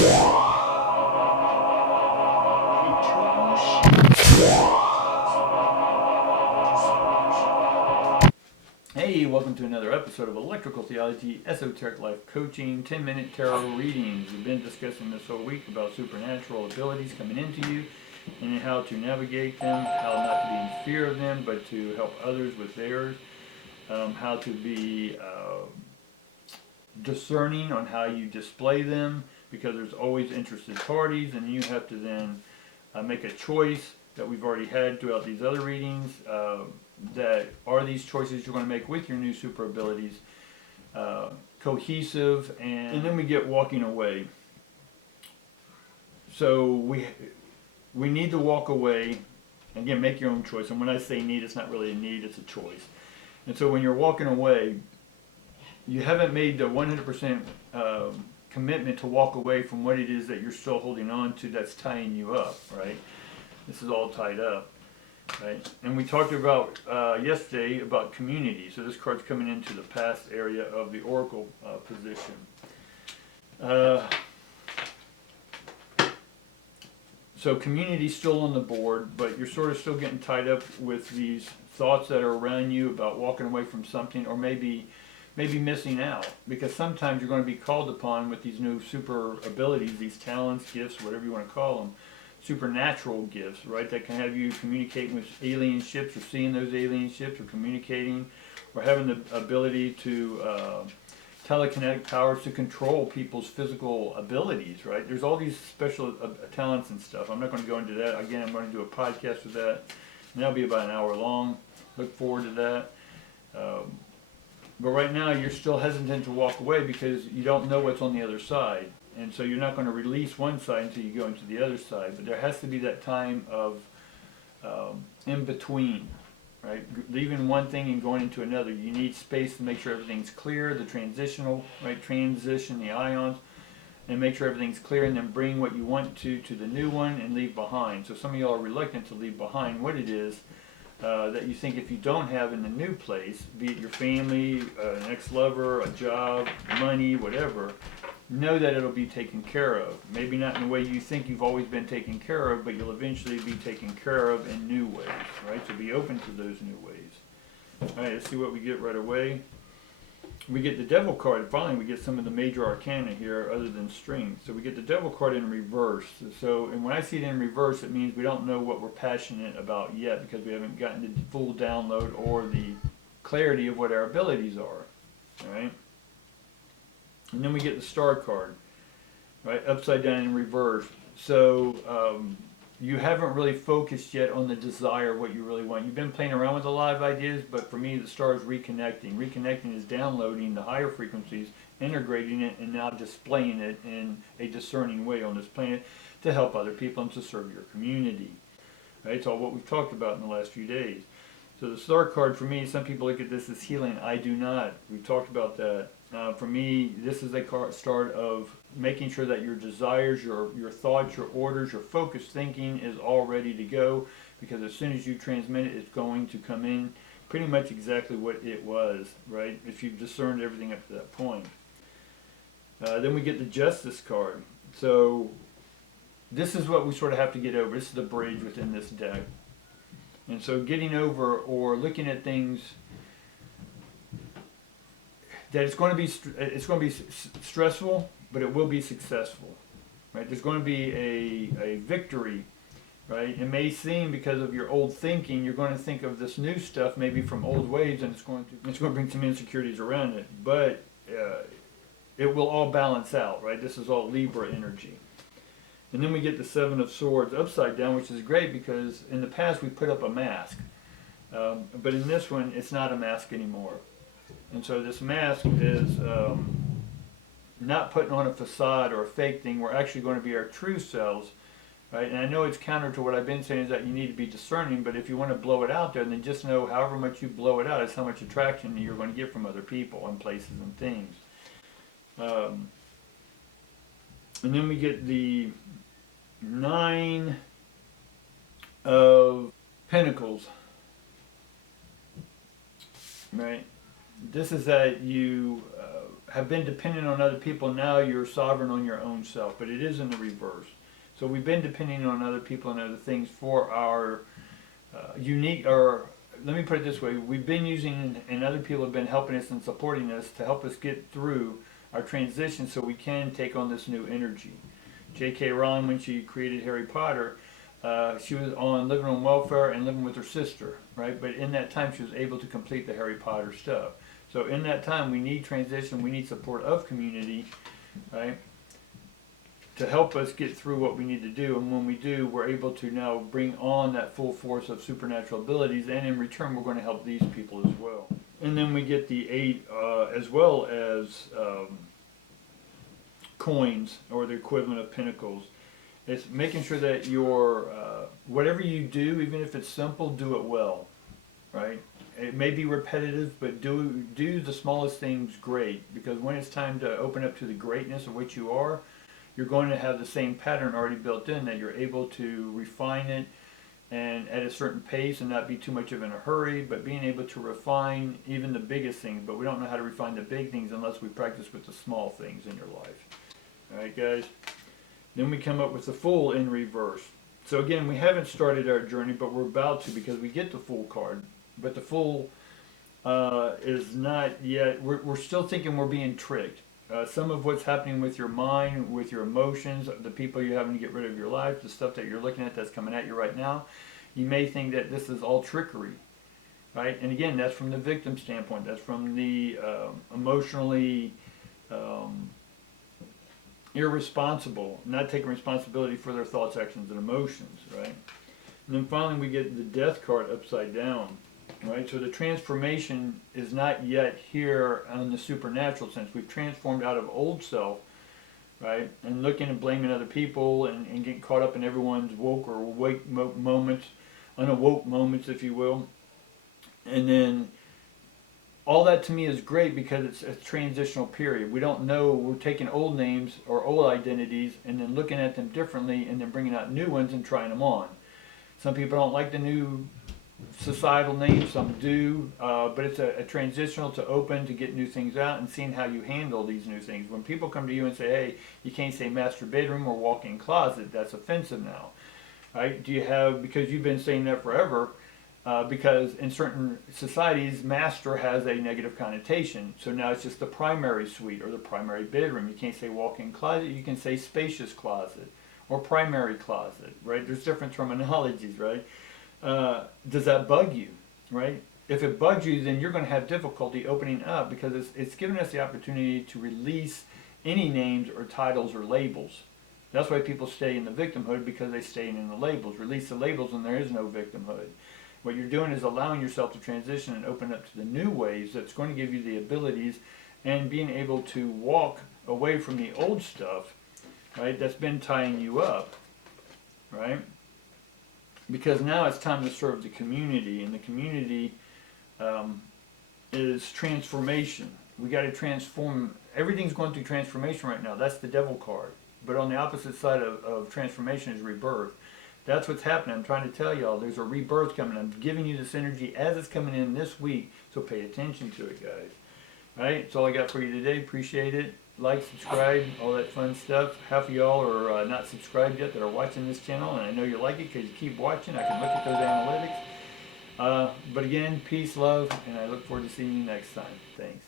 Hey, welcome to another episode of Electrical Theology, Esoteric Life Coaching, 10-minute tarot readings. We've been discussing this whole week about supernatural abilities coming into you and how to navigate them, how not to be in fear of them, but to help others with theirs, how to be discerning on how you display them, because there's always interested parties, and you have to then make a choice that we've already had throughout these other readings. That are these choices you're going to make with your new super abilities cohesive, and then we get walking away. So we need to walk away. Again, make your own choice. And when I say need, it's not really a need, it's a choice. And so when you're walking away, you haven't made the 100% commitment to walk away from what it is that you're still holding on to that's tying you up, right? This is all tied up. Right, and we talked about yesterday about community. So this card's coming into the past area of the oracle position. So community's still on the board, but you're sort of still getting tied up with these thoughts that are around you about walking away from something, or maybe missing out, because sometimes you're going to be called upon with these new super abilities, these talents, gifts, whatever you want to call them. Supernatural gifts, right, that can have you communicating with alien ships, or seeing those alien ships, or communicating, or having the ability to telekinetic powers to control people's physical abilities, right? There's all these special talents and stuff. I'm not going to go into that. Again, I'm going to do a podcast with that, and that'll be about an hour long. Look forward to that. But right now, you're still hesitant to walk away because you don't know what's on the other side. And so you're not going to release one side until you go into the other side. But there has to be that time of in between, right? Leaving one thing and going into another. You need space to make sure everything's clear, the transitional, right? Transition the ions, and make sure everything's clear, and then bring what you want to the new one and leave behind. So some of y'all are reluctant to leave behind what it is that you think if you don't have in the new place, be it your family, an ex-lover, a job, money, whatever, know that it'll be taken care of. Maybe not in the way you think you've always been taken care of, but you'll eventually be taken care of in new ways, right? So be open to those new ways. All right, let's see what we get right away. We get the Devil card. Finally, we get some of the major arcana here other than strength. So we get the Devil card in reverse. So, and when I see it in reverse, it means we don't know what we're passionate about yet, because we haven't gotten the full download or the clarity of what our abilities are, all right? And then we get the Star card, right, upside down in reverse. So you haven't really focused yet on the desire, what you really want. You've been playing around with a lot of ideas, but for me, the Star is reconnecting. Reconnecting is downloading the higher frequencies, integrating it, and now displaying it in a discerning way on this planet to help other people and to serve your community. Right? It's all what we've talked about in the last few days. So the Star card, for me, some people look at this as healing. I do not. We've talked about that. For me, this is a start of making sure that your desires, your thoughts, your orders, your focused thinking is all ready to go, because as soon as you transmit it, it's going to come in pretty much exactly what it was, right? If you've discerned everything up to that point. Then we get the Justice card. So this is what we sort of have to get over. This is the bridge within this deck. And so getting over or looking at things that it's going to be stressful, but it will be successful, right? There's going to be a victory, right? It may seem, because of your old thinking, you're going to think of this new stuff maybe from old ways, and it's going to bring some insecurities around it, but it will all balance out, right? This is all Libra energy. And then we get the Seven of Swords upside down, which is great because in the past we put up a mask, but in this one it's not a mask anymore. And so this mask is not putting on a facade or a fake thing. We're actually going to be our true selves, right? And I know it's counter to what I've been saying, is that you need to be discerning, but if you want to blow it out there, then just know however much you blow it out is how much attraction you're going to get from other people and places and things. And then we get the Nine of Pentacles, right? This is that you have been dependent on other people, now you're sovereign on your own self, but it is in the reverse. So we've been depending on other people and other things for our unique, or let me put it this way, we've been using, and other people have been helping us and supporting us to help us get through our transition so we can take on this new energy. J.K. Rowling, when she created Harry Potter, she was on living on welfare and living with her sister, right? But in that time she was able to complete the Harry Potter stuff. So in that time we need transition, we need support of community, right? To help us get through what we need to do, and when we do, we're able to now bring on that full force of supernatural abilities, and in return we're going to help these people as well. And then we get the 8 as well as coins, or the equivalent of pentacles. It's making sure that your whatever you do, even if it's simple, do it well, right? It may be repetitive, but do the smallest things great, because when it's time to open up to the greatness of what you are, you're going to have the same pattern already built in, that you're able to refine it and at a certain pace and not be too much of in a hurry, but being able to refine even the biggest things. But we don't know how to refine the big things unless we practice with the small things in your life. All right, guys? Then we come up with the Fool in reverse. So again, we haven't started our journey, but we're about to, because we get the Fool card. But the Fool is not yet, we're still thinking we're being tricked. Some of what's happening with your mind, with your emotions, the people you're having to get rid of your life, the stuff that you're looking at that's coming at you right now, you may think that this is all trickery, right? And again, that's from the victim standpoint. That's from the emotionally irresponsible, not taking responsibility for their thoughts, actions, and emotions, right? And then finally we get the Death card upside down. Right, so the transformation is not yet here on the supernatural sense. We've transformed out of old self, right, and looking and blaming other people and getting caught up in everyone's woke or awake moments, unawoke moments, if you will. And then all that to me is great because it's a transitional period. We don't know, we're taking old names or old identities and then looking at them differently and then bringing out new ones and trying them on. Some people don't like the new societal names, some do, but it's a transitional to open to get new things out and seeing how you handle these new things. When people come to you and say, hey, you can't say master bedroom or walk-in closet, that's offensive now, right? Do you have, because you've been saying that forever, because in certain societies, master has a negative connotation, so now it's just the primary suite or the primary bedroom. You can't say walk-in closet, you can say spacious closet or primary closet, right? There's different terminologies, right? Does that bug you, right? If it bugs you, then you're going to have difficulty opening up, because it's giving us the opportunity to release any names or titles or labels. That's why people stay in the victimhood, because they stay in the labels. Release the labels and there is no victimhood. What you're doing is allowing yourself to transition and open up to the new ways that's going to give you the abilities and being able to walk away from the old stuff, right, that's been tying you up, right? Because now it's time to serve the community, and the community is transformation. We got to transform. Everything's going through transformation right now. That's the Devil card. But on the opposite side of transformation is rebirth. That's what's happening. I'm trying to tell y'all, there's a rebirth coming. I'm giving you this energy as it's coming in this week, so pay attention to it, guys. All right, that's all I got for you today. Appreciate it. Like, subscribe, all that fun stuff. Half of y'all are not subscribed yet that are watching this channel, and I know you like it because you keep watching. I can look at those analytics. But again, peace, love, and I look forward to seeing you next time. Thanks.